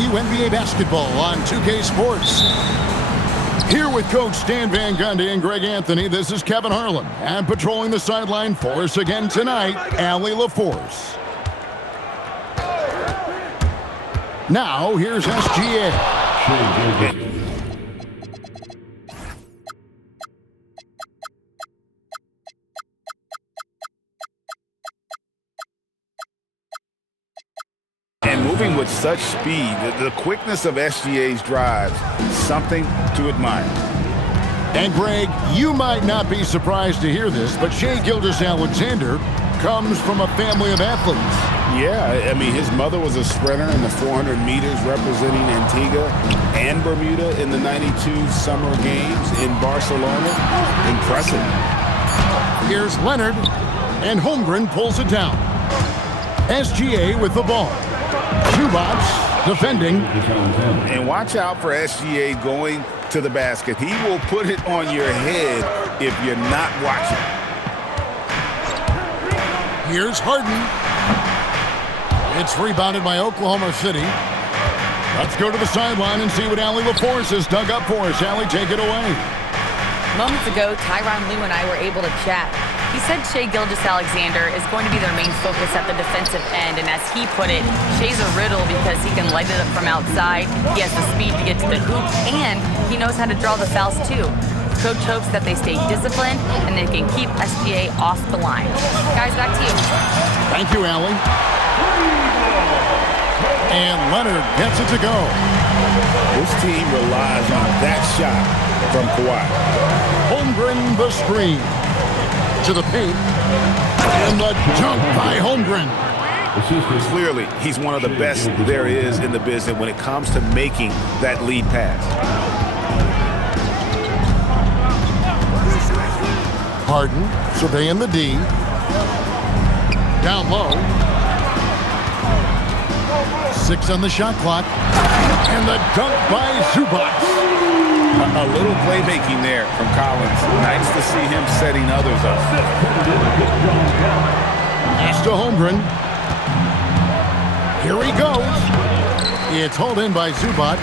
you NBA basketball on 2K Sports. Here with Coach Dan Van Gundy and Greg Anthony, this is Kevin Harlan. And patrolling the sideline for us again tonight, Allie LaForce. Now, here's SGA. And moving with such speed, the quickness of SGA's drives, something to admire. And Greg, you might not be surprised to hear this, but Shai Gilgeous-Alexander comes from a family of athletes. Yeah, I mean, his mother was a sprinter in the 400 meters representing Antigua and Bermuda in the 92 Summer Games in Barcelona. Impressive. Here's Leonard, and Holmgren pulls it down. SGA with the ball. Zubac defending. And watch out for SGA going to the basket. He will put it on your head if you're not watching. Here's Harden. It's rebounded by Oklahoma City. Let's go to the sideline and see what Allie LaForce has dug up for us. Allie, take it away. Moments ago, Tyronn Lue and I were able to chat. He said Shai Gilgeous-Alexander is going to be their main focus at the defensive end, and as he put it, Shai's a riddle because he can light it up from outside, he has the speed to get to the hoop, and he knows how to draw the fouls too. Coach hopes that they stay disciplined and they can keep SGA off the line. Guys, back to you. Thank you, Allie. And Leonard gets it to go. This team relies on that shot from Kawhi. Holmgren the screen. To the paint. And the dunk by Holmgren. Clearly, he's one of the best there is in the business when it comes to making that lead pass. Harden surveying the D. Down low. 6 on the shot clock. And the dunk by Zubac. A little playmaking there from Collins. Nice to see him setting others up. Pass to Holmgren. Here he goes. It's hauled in by Zubac.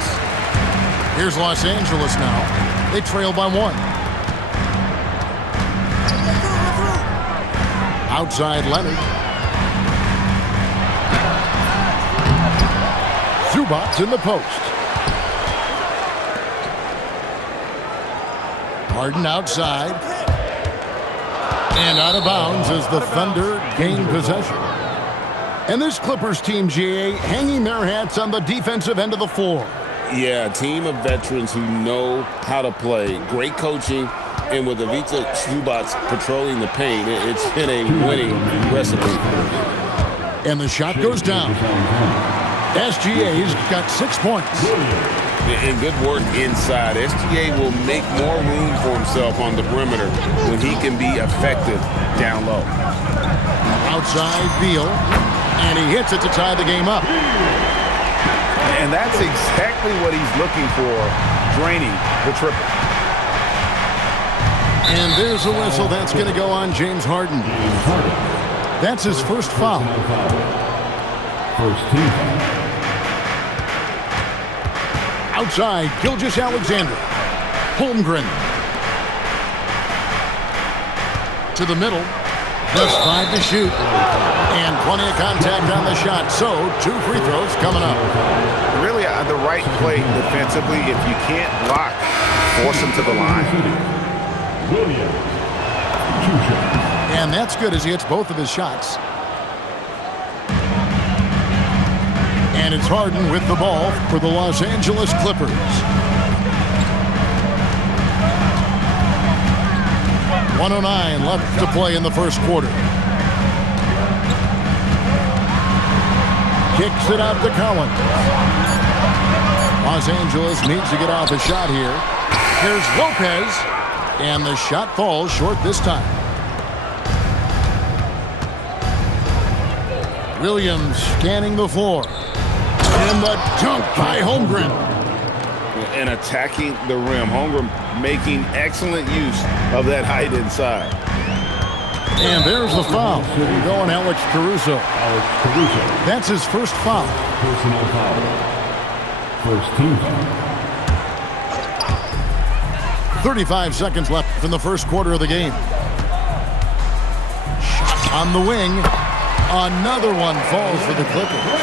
Here's Los Angeles now. They trail by 1. Outside Leonard. Zubac in the post. Harden outside. And out of bounds as the Thunder gain possession. And this Clippers team, GA, hanging their hats on the defensive end of the floor. Yeah, a team of veterans who know how to play. Great coaching. And with Ivica Zubac patrolling the paint, it's been a winning recipe. And the shot goes down. SGA's got 6 points. And good work inside. SGA will make more room for himself on the perimeter when he can be effective down low. Outside Beal, and he hits it to tie the game up. And that's exactly what he's looking for, draining the triple. And there's a whistle that's going to go on James Harden. That's his first foul. First team foul. Outside, Gilgeous-Alexander. Holmgren. To the middle. Just 5 to shoot. And plenty of contact on the shot. So, 2 free throws coming up. Really the right play defensively. If you can't block, force him to the line. And that's good as he hits both of his shots. And it's Harden with the ball for the Los Angeles Clippers. .109 left to play in the first quarter. Kicks it out to Collins. Los Angeles needs to get off a shot here. Here's Lopez. And the shot falls short this time. Williams scanning the floor. And the dunk by Holmgren. And attacking the rim. Holmgren making excellent use of that height inside. And there's the foul. Going Alex Caruso. Alex Caruso. That's his first foul. Personal foul. First team. 35 seconds left in the first quarter of the game. Shot on the wing. Another one falls for the Clippers.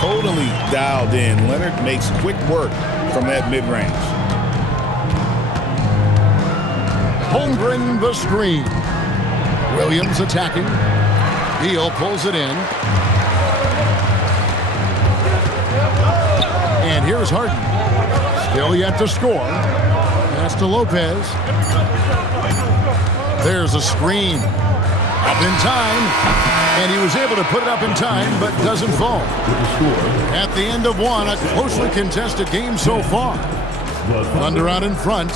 Totally dialed in. Leonard makes quick work from that mid-range. Holmgren the screen. Williams attacking. Beal pulls it in. And here's Harden. Still yet to score. Pass to Lopez. There's a screen. Up in time. And he was able to put it up in time, but doesn't fall. At the end of one, a closely contested game so far. Thunder out in front.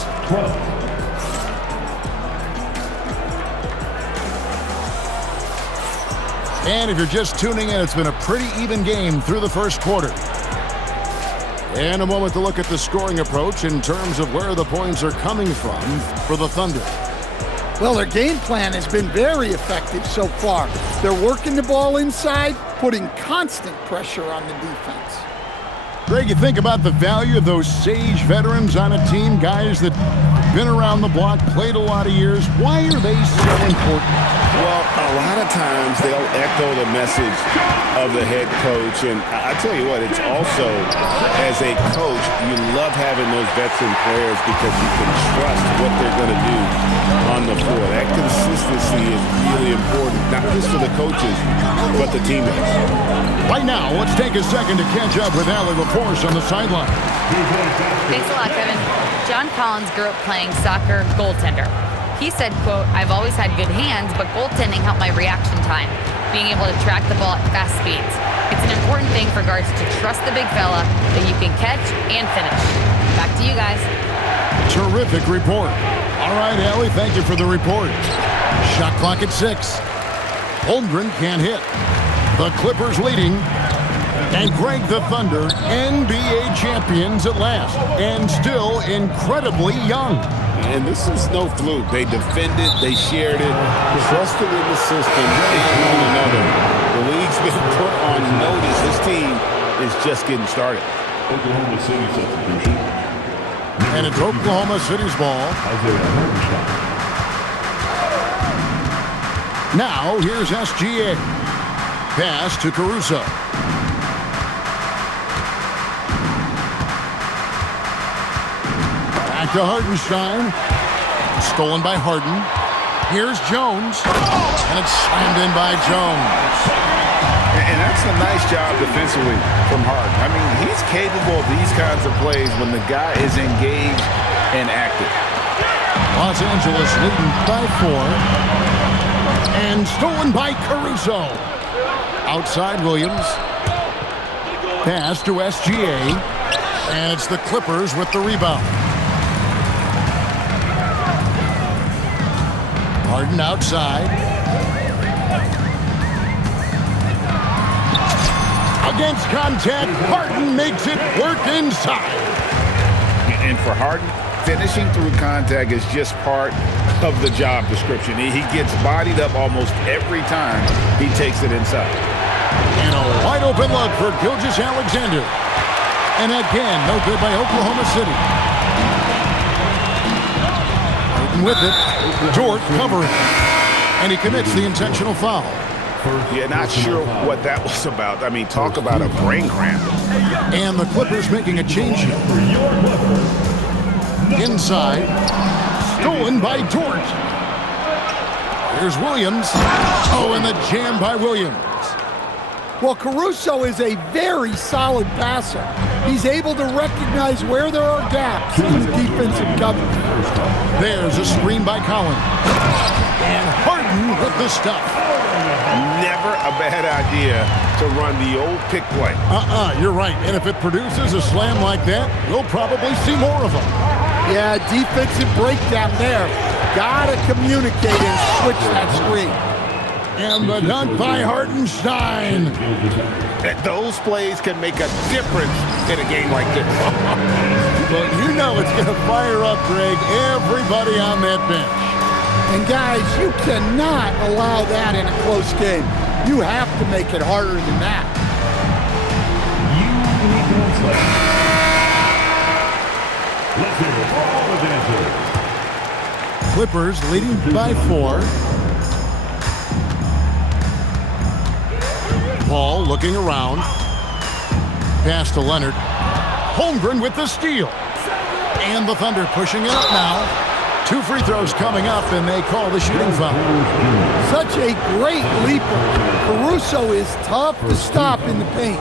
And if you're just tuning in, it's been a pretty even game through the first quarter. And a moment to look at the scoring approach in terms of where the points are coming from for the Thunder. Well, their game plan has been very effective so far. They're working the ball inside, putting constant pressure on the defense. Greg, you think about the value of those sage veterans on a team, guys that been around the block, played a lot of years. Why are they so important? Well, a lot of times they'll echo the message of the head coach. And I tell you what, it's also, as a coach, you love having those veteran players because you can trust what they're going to do on the floor. That consistency is really important, not just for the coaches, but the teammates. Right now, let's take a second to catch up with Allie LaForce on the sideline. Thanks a lot, Kevin. John Collins grew up playing soccer goaltender. He said, quote, "I've always had good hands, but goaltending helped my reaction time, being able to track the ball at fast speeds. It's an important thing for guards to trust the big fella that you can catch and finish." Back to you guys. Terrific report. All right, Allie, thank you for the report. Shot clock at 6. Holmgren can't hit. The Clippers leading. And Greg, the Thunder, NBA champions at last, and still incredibly young. And this is no fluke. They defended, they shared it, trusted in the system, and one another. The league's been put on notice. This team is just getting started. Oklahoma City substitution. And it's Oklahoma City's ball. Now, here's SGA. Pass to Caruso. Back to Hardenstein. Stolen by Harden. Here's Jones. And it's slammed in by Jones. And that's a nice job defensively from Harden. I mean, he's capable of these kinds of plays when the guy is engaged and active. Los Angeles leading by 4. And stolen by Caruso. Outside Williams. Pass to SGA. And it's the Clippers with the rebound. Harden outside. Against contact, Harden makes it work inside. And for Harden, finishing through contact is just part of the job description. He gets bodied up almost every time he takes it inside. And a wide open look for Gilgeous-Alexander. And again, no good by Oklahoma City. Harden with it. Dort covering. And he commits the intentional foul. Yeah, not sure what that was about. I mean, talk about a brain cramp. And the Clippers making a change here. Inside. Stolen by Dort. Here's Williams. Oh, and the jam by Williams. Well, Caruso is a very solid passer. He's able to recognize where there are gaps in the defensive cover. There's a screen by Collins. And Harden with the stuff. Never a bad idea to run the old pick play. You're right. And if it produces a slam like that, we'll probably see more of them. Yeah, defensive breakdown there. Gotta communicate and switch that screen. And the dunk by Hardenstein. Those plays can make a difference in a game like this. Well, you know it's going to fire up, Greg, everybody on that bench. And guys, you cannot allow that in a close game. You have to make it harder than that. Clippers leading by 4. Paul looking around. Pass to Leonard. Holmgren with the steal. And the Thunder pushing it up now. 2 free throws coming up, and they call the shooting foul. Such a great leaper. Caruso is tough to stop in the paint.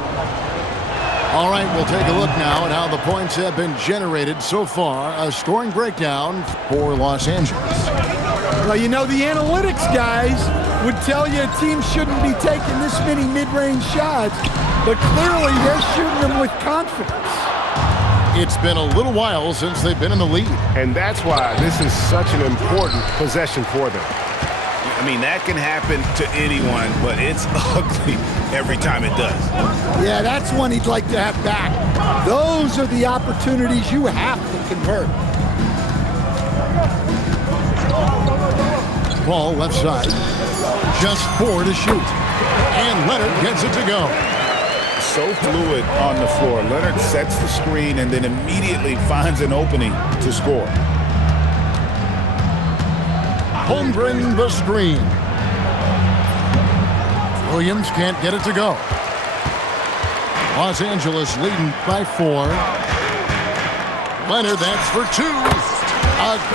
All right, we'll take a look now at how the points have been generated so far. A scoring breakdown for Los Angeles. Well, you know, the analytics guys would tell you a team shouldn't be taking this many mid-range shots, but clearly they're shooting them with confidence. It's been a little while since they've been in the lead. And that's why this is such an important possession for them. I mean, that can happen to anyone, but it's ugly every time it does. Yeah, that's one he'd like to have back. Those are the opportunities you have to convert. Ball left side. Just 4 to shoot. And Leonard gets it to go. So fluid on the floor. Leonard sets the screen and then immediately finds an opening to score. Holmgren the screen. Williams can't get it to go. Los Angeles leading by 4. Leonard, that's for 2.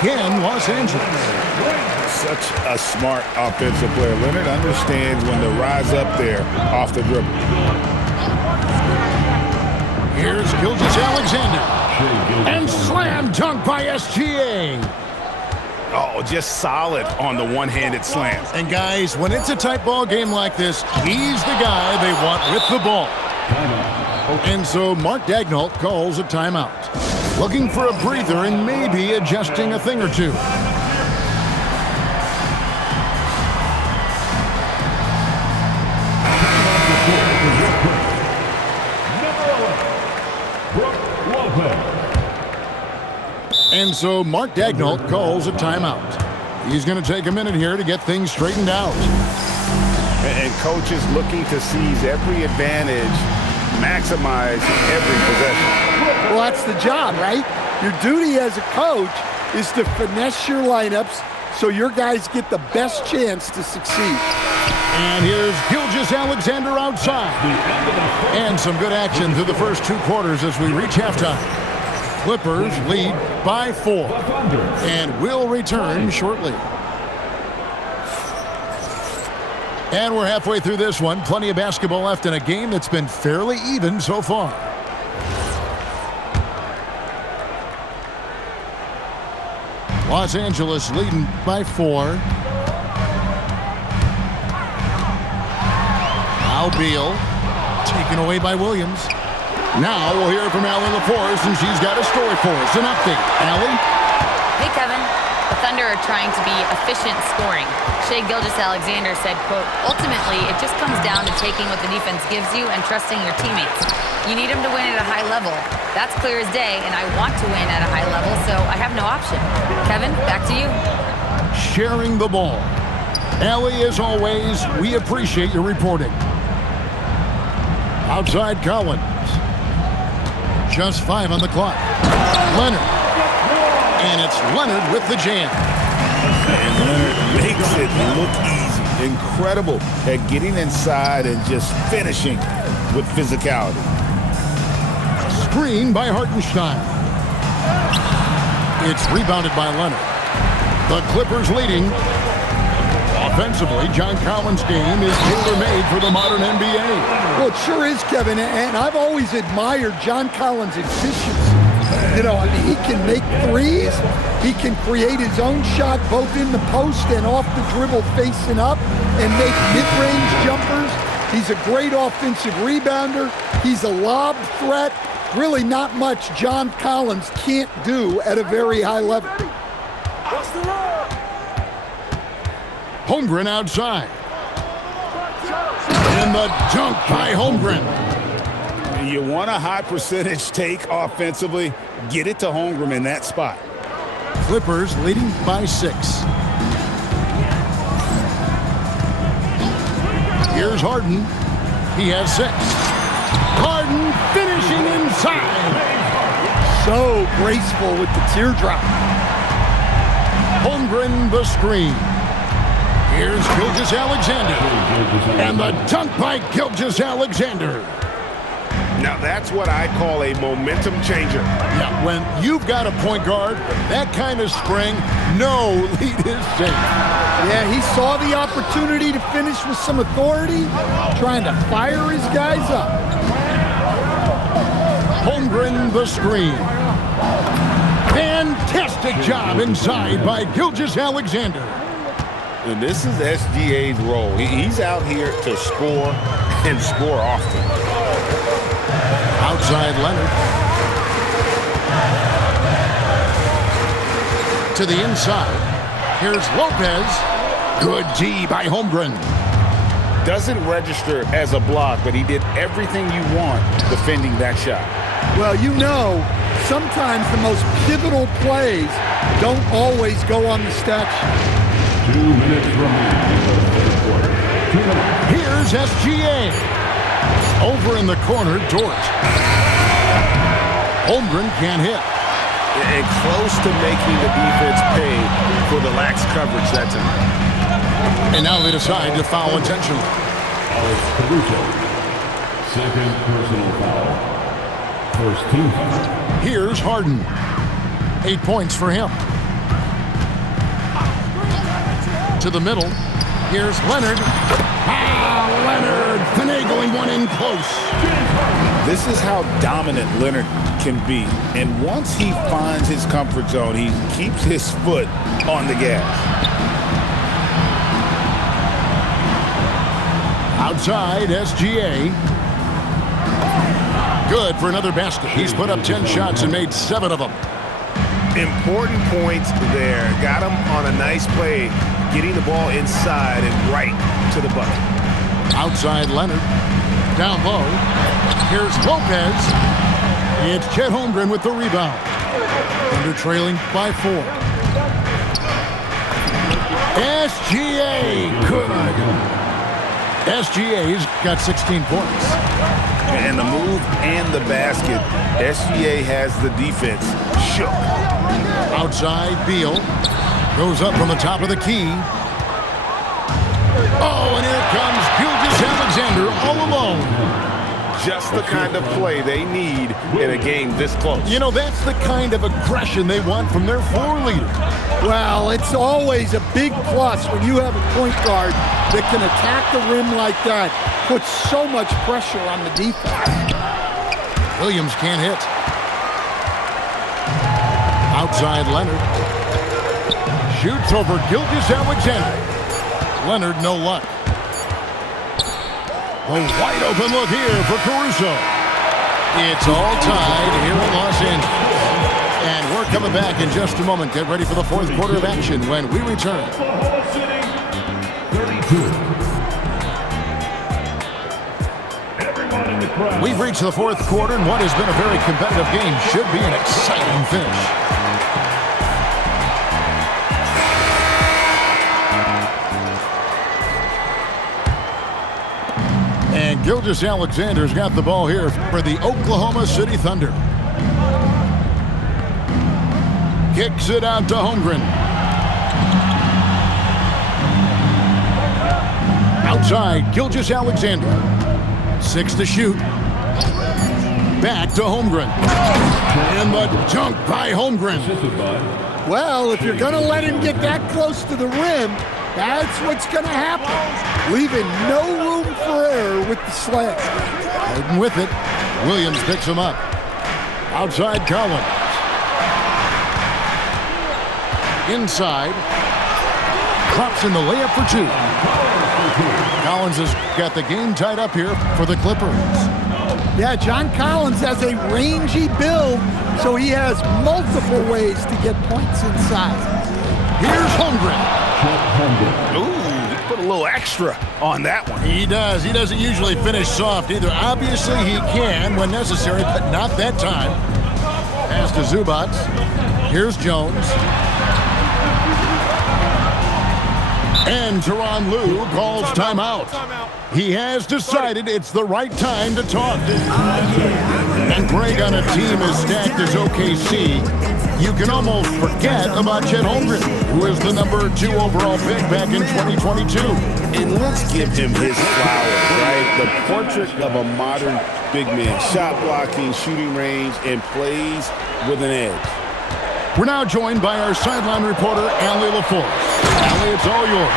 Again, Los Angeles. Such a smart offensive player. Leonard understands when to rise up there off the dribble. Here's Gilgeous-Alexander. And slam dunk by SGA. Oh, just solid on the one-handed slam. And guys, when it's a tight ball game like this, he's the guy they want with the ball. And so Mark Daigneault calls a timeout. Looking for a breather and maybe adjusting a thing or two. And so Mark Daigneault calls a timeout. He's going to take a minute here to get things straightened out. And coach is looking to seize every advantage, maximize every possession. Well, that's the job, right? Your duty as a coach is to finesse your lineups so your guys get the best chance to succeed. And here's Gilgeous-Alexander outside. And some good action through the first 2 quarters as we reach halftime. Clippers lead by 4. And will return shortly. And we're halfway through this one. Plenty of basketball left in a game that's been fairly even so far. Los Angeles leading by 4. Now Beal, taken away by Williams. Now we'll hear from Allie LaForce, and she's got a story for us. An update. Allie? Hey, Kevin. The Thunder are trying to be efficient scoring. Shai Gilgeous-Alexander said, quote, ultimately, it just comes down to taking what the defense gives you and trusting your teammates. You need them to win at a high level. That's clear as day, and I want to win at a high level, so I have no option. Kevin, back to you. Sharing the ball. Allie, as always, we appreciate your reporting. Outside Collins. Just 5 on the clock. Leonard. And it's Leonard with the jam. And Leonard makes it look easy. Incredible at getting inside and just finishing with physicality. Screen by Hartenstein. It's rebounded by Leonard. The Clippers leading. Offensively, John Collins' game is tailor-made for the modern NBA. Well, it sure is, Kevin, and I've always admired John Collins' efficiency. You know, I mean, he can make threes. He can create his own shot both in the post and off the dribble facing up and make mid-range jumpers. He's a great offensive rebounder. He's a lob threat. Really not much John Collins can't do at a very high level. Holmgren outside. And the dunk by Holmgren. You want a high percentage take offensively, get it to Holmgren in that spot. Clippers leading by 6. Here's Harden. He has 6. Harden finishing inside. So graceful with the teardrop. Holmgren the screen. Here's Gilgeous-Alexander. And the dunk by Gilgeous-Alexander. Now that's what I call a momentum changer. Yeah, when you've got a point guard, that kind of spring, no lead is safe. Yeah, he saw the opportunity to finish with some authority, trying to fire his guys up. Holmgren the screen. Fantastic job inside by Gilgeous-Alexander. And this is SGA's role. He's out here to score and score often. Outside Leonard. To the inside. Here's Lopez. Good D by Holmgren. Doesn't register as a block, but he did everything you want defending that shot. Well, you know, sometimes the most pivotal plays don't always go on the stat sheet. 2 minutes remaining. Here's SGA. Over in the corner, Dort. Holmgren can't hit. And close to making the defense pay for the lax coverage that time. And now they decide to foul intentionally. Alex Caruso. Second personal foul. First team foul. Here's Harden. 8 points for him. To the middle. Here's Leonard. Leonard finagling one in close. This is how dominant Leonard can be. And once he finds his comfort zone, he keeps his foot on the gas. Outside, SGA. Good for another basket. He's put up 10 shots and made 7 of them. Important points there. Got him on a nice play, getting the ball inside and right to the bucket. Outside Leonard. Down low. Here's Lopez. It's Chet Holmgren with the rebound. Under trailing by 4. SGA. Good. SGA's got 16 points. And the move and the basket, SGA has the defense shook. Outside, Beal. Goes up from the top of the key. Oh, and here comes Gilgeous-Alexander all alone. Just the kind of play they need in a game this close. You know, that's the kind of aggression they want from their floor leader. Well, it's always a big plus when you have a point guard that can attack the rim like that, puts so much pressure on the defense. Williams can't hit. Outside Leonard. Shoots over Gilgeous-Alexander. Leonard, no luck. A wide open look here for Caruso. It's all tied here in Los Angeles. And we're coming back in just a moment. Get ready for the fourth quarter of action when we return. We've reached the fourth quarter, and what has been a very competitive game should be an exciting finish. And Gilgeous-Alexander's got the ball here for the Oklahoma City Thunder. Kicks it out to Holmgren. Outside, Gilgeous-Alexander. 6 to shoot. Back to Holmgren. And the dunk by Holmgren. Well, if you're going to let him get that close to the rim, that's what's going to happen. Leaving no room for error with the slam. Harden with it. Williams picks him up. Outside Collins. Inside. Drops in the layup for 2. Collins has got the game tied up here for the Clippers. Yeah, John Collins has a rangy build, so he has multiple ways to get points inside. Here's Holmgren. Ooh, he put a little extra on that one. He does. He doesn't usually finish soft either. Obviously, he can when necessary, but not that time. Pass to Zubac. Here's Jones. And Tyronn Lue calls timeout. He has decided it's the right time to talk. And Greg, on a team as stacked as OKC, You can almost forget about Chet Holmgren, who is the number 2 overall pick back in 2022. And let's give him his flowers, right? The portrait of a modern big man. Shot blocking, shooting range, and plays with an edge. We're now joined by our sideline reporter, Allie LaForce. Allie, it's all yours.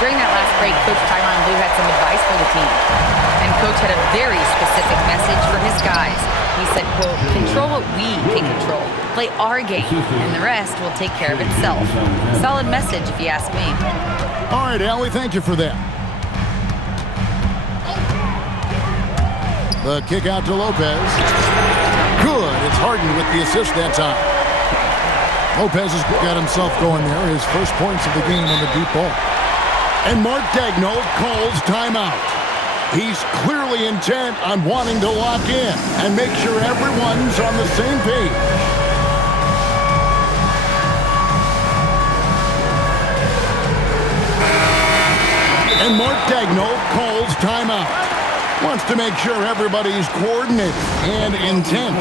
During that last break, Coach Tyronn Lue had some advice for the team. And Coach had a very specific message for his guys. He said, quote, "Control what we can control. Play our game, and the rest will take care of itself." Solid message, if you ask me. All right, Allie, thank you for that. The kick out to Lopez. Good. It's Harden with the assist that time. Lopez has got himself going there. His first points of the game on the deep ball. And Mark Daigneault calls timeout. He's clearly intent on wanting to lock in and make sure everyone's on the same page. And Mark Daigneault calls timeout. Wants to make sure everybody's coordinated and intent.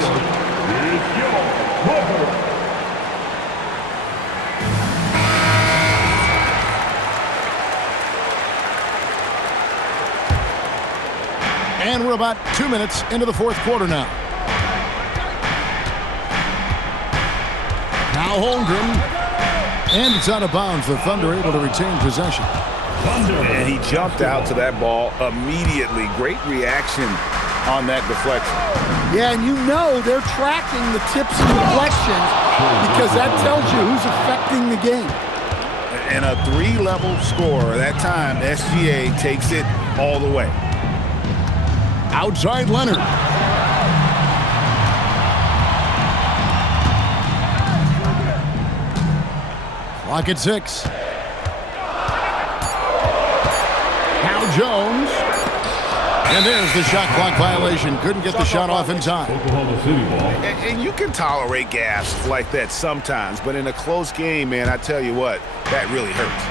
And we're about 2 minutes into the fourth quarter now. Now Holmgren. And it's out of bounds. The Thunder able to retain possession. And he jumped out to that ball immediately. Great reaction on that deflection. Yeah, and you know they're tracking the tips and deflections because that tells you who's affecting the game. And a 3-level score. That time, SGA takes it all the way. Outside Leonard. Clock at 6. Now Jones. And there's the shot clock violation. Couldn't get the shot off in time. Oklahoma City ball. And you can tolerate gaffes like that sometimes, but in a close game, man, I tell you what, that really hurts.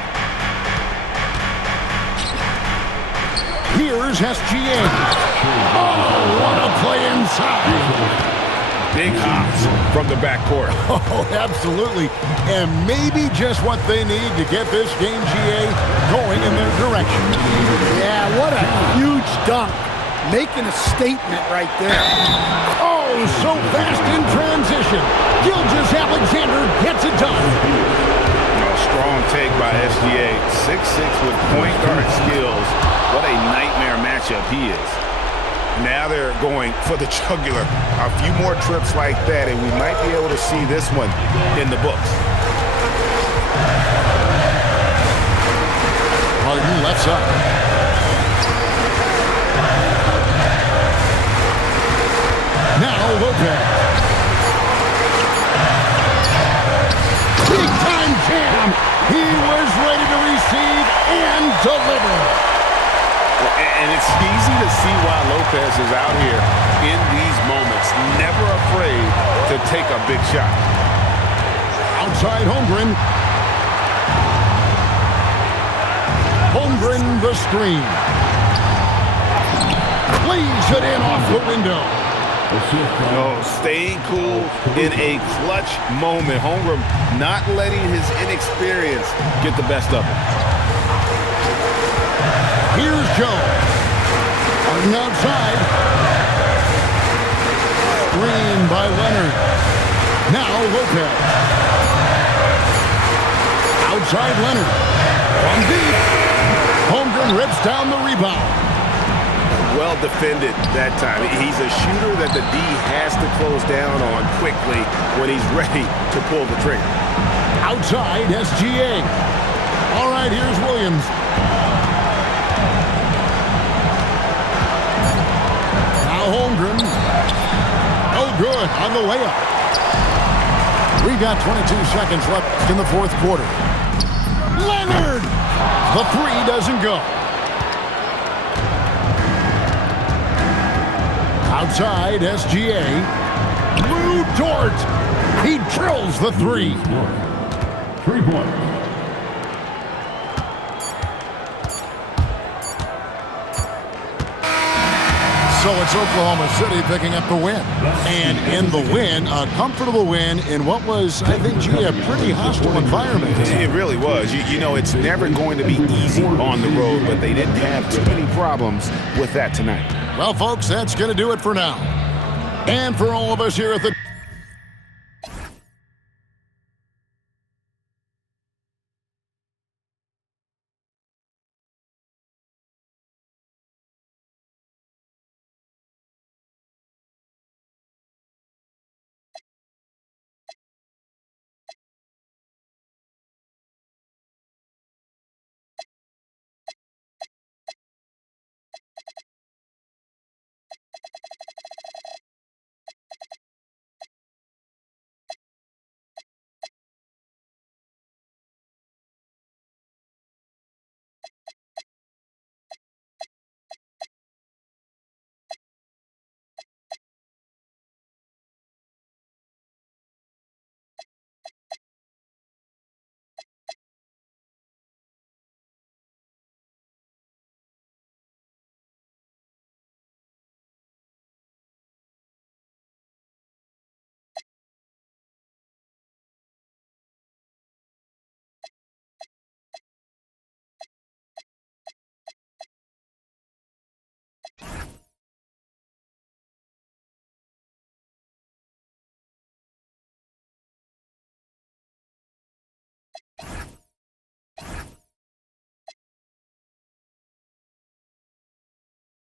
Here's SGA. Oh, what a play inside. Big hops from the backcourt. Oh, absolutely. And maybe just what they need to get this game, GA, going in their direction. Yeah, what a huge dunk. Making a statement right there. Oh, so fast in transition. Gilgeous-Alexander gets it done. Strong take by SGA. 6'6" with point guard skills. What a nightmare matchup he is. Now they're going for the jugular. A few more trips like that, and we might be able to see this one in the books. Harden left side. Now Lopez. Big time jam. He was ready to receive and deliver. And it's easy to see why Lopez is out here in these moments, never afraid to take a big shot. Outside Holmgren. Holmgren the screen. Leaves it in off the window. Staying cool in a clutch moment. Holmgren not letting his inexperience get the best of him. Here's Jones. Harden outside. Screen by Leonard. Now Lopez. Outside Leonard. From deep. Holmgren rips down the rebound. Well defended that time. He's a shooter that the D has to close down on quickly when he's ready to pull the trigger. Outside SGA. All right, here's Williams. Holmgren. Oh, good on the layup. We got 22 seconds left in the fourth quarter. Leonard! The three doesn't go. Outside, SGA. Blue Dort. He drills the three. 3 points. So So it's Oklahoma City picking up the win. And in the win, a comfortable win in what was, I think, a pretty hostile environment. It really was. You know, it's never going to be easy on the road, but they didn't have too many problems with that tonight. Well, folks, that's going to do it for now. And for all of us here at the